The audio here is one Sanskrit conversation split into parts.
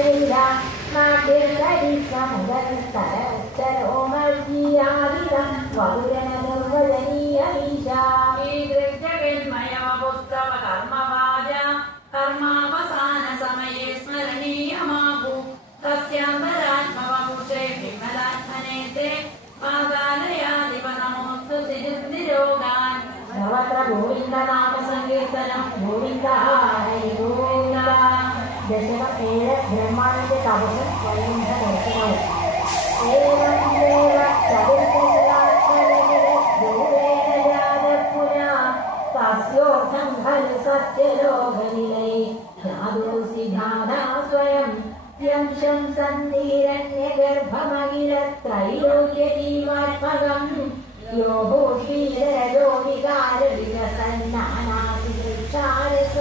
शैला नाट्यस्तरोमर्जीयादिदं वधुरनदुर्वदनीयमीशा ईदृग्जगन्मयमपुस्तव कर्मवाजा कर्मावसानसमये स्मरणीयमाभू तस्यान्तरात्मवपुषे विमलात्मने ते पादालयादिवनमोऽस्तु सिद्धिरोगान् सर्वत्र गोविन्दनामसङ्कीर्तनं गोविन्द हरि गोविन्द दशकमेव ब्रह्माण्डे तपसं वैकुण्ठदर्शनम् एवं देव चतुर्दशाक्षरगिरदूरेण जातपुरा तस्योऽर्थं खलु सत्यलोकनिलये यादोऽसिधाना स्वयं यंशं सन्धिरण्यगर्भमगिरत्रैलोक्यजीवात्मकम् यो भूषीरजो विकारविकसन्नानातिवृक्षारस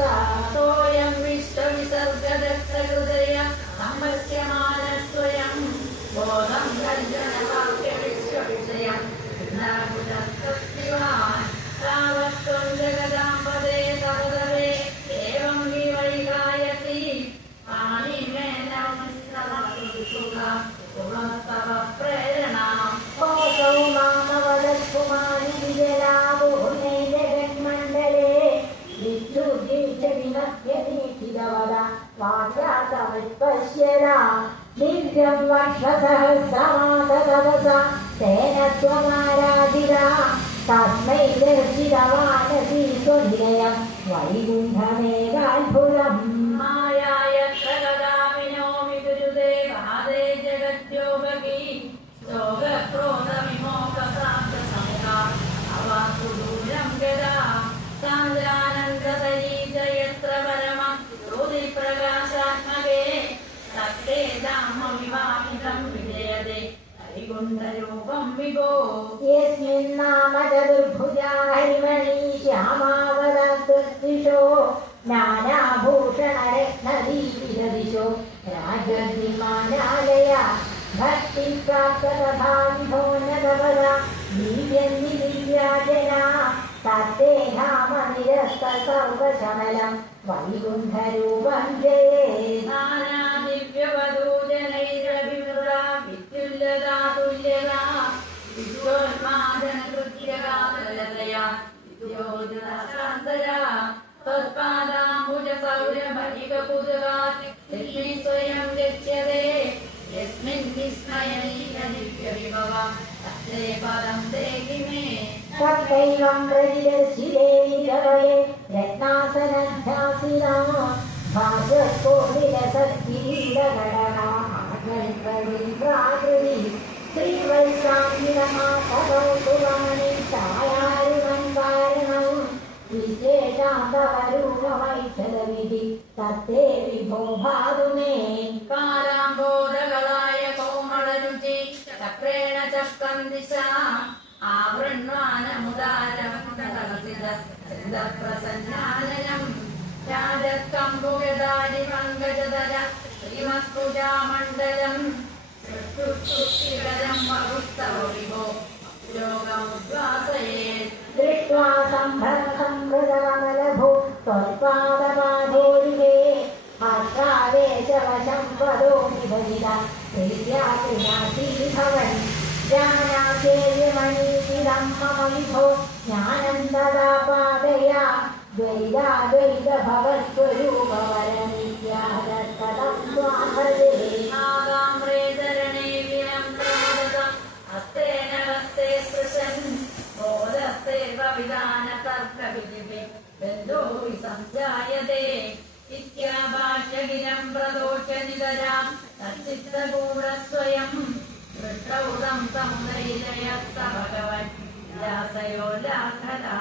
सोऽयं विश्वविसर्गदत्तहृदय सम्पश्यमानस्वयं बोधं गञ्जनवाक्यविश्वविषयं नाकुलस्तस्तिवान् तावत्त्वं जगदां पदे तवदवे एवं हि वैगायसि पाणिमेन सुखा पुनस्तव प्रेरणाम् कोसौ मामवदत्पुमानि विजलाभूर्णे जगन्मण्डले विद्युद्दीक्षविमध्यनीतिदवदा वाक्यार्थविपश्यदा दीर्घं वर्षसहस्रमाततपसा तेन त्वमाराधिता तस्मै दर्शितवानसि स्वनिलयं वैकुण्ठमेवाद्भुतम् माया यत्र कदा विनोमि गुरुदे वादे जगद्योगकी शोकक्रोधविमोहसान्तसमुखा अवास्तु दूरं गदा सान्द्रानन्दतरी च यत्र परमं ज्योतिप्रकाशात्मके तत्ते धाममिवामिदं विजयते हरिकुण्डरूपं विभो यस्मिन्नाम चतुर्भुजा हरिमणि श्यामावदत्तदिशो नानाभूषणरत्नदीपितदिशो राजद्विमानालया भक्तिप्राप्ततथा विभोन्नतपदा दिव्यन्ति दिव्याजना तत्ते धाम निरस्तसर्वशमलं वैकुण्ठरूपं जये नानादिव्यवधूजनैरभिवृता विद्युल्लता तुल्यता विश्वोन्मादनकृत्यगात्रलतया विद्योजनशान्तया तत्पादाम्बुजसौरभगिककुतुकात् लक्ष्मी स्वयं गच्छते यस्मिन् विस्मयनीयदिव्यविभव तत्ते पदं देहि मे तत्रैवं प्रदिदर्शिते निजवये रत्नासनध्यासिना भासकोटिरसत्किरीटगणना आकल्पविप्राकृति श्रीवत्साङ्गिनमातरौतुवाणि छायारुणं कारणं विशेषान्तवरूपमैच्छदविधि तत्ते विभो भातु मे कालाम्बोधगलाय कोमलरुचि चक्रेण चक्रं दिशा आवृण्वानमुदारप्रसन्नालयं राजत्कम्बुगदादिपङ्कजदज श्रीमत्पूजामण्डलं चक्षुष्टिरजं वरुस्तव विभो योगमुद्वासयेत् दृष्ट्वा सम्भ्रमसम्भृतमलभो त्वत्पादपादोरिवे हर्षावेशवशं वदोमि भजिता प्रीत्या क्रियासीभवन् ज्ञानाचेर्यमणीतिदं मम विभो ज्ञानं तदा पादया द्वैताद्वैतभवस्वरूपवरमित्यादत्तदं स्वाहृदे नागाम्रेतरणे विरम्भ्रादतम् हस्तेन हस्ते स्पृशन् बोधस्तेव विधानतर्कविधिः बन्धोः संजायते इत्याभाष्यगिरं प्रदोष्य नितरां तच्चित्तगूढस्वयं दृष्टौ तं समुदैरयस्त भगवन् व्यासयो लाघदा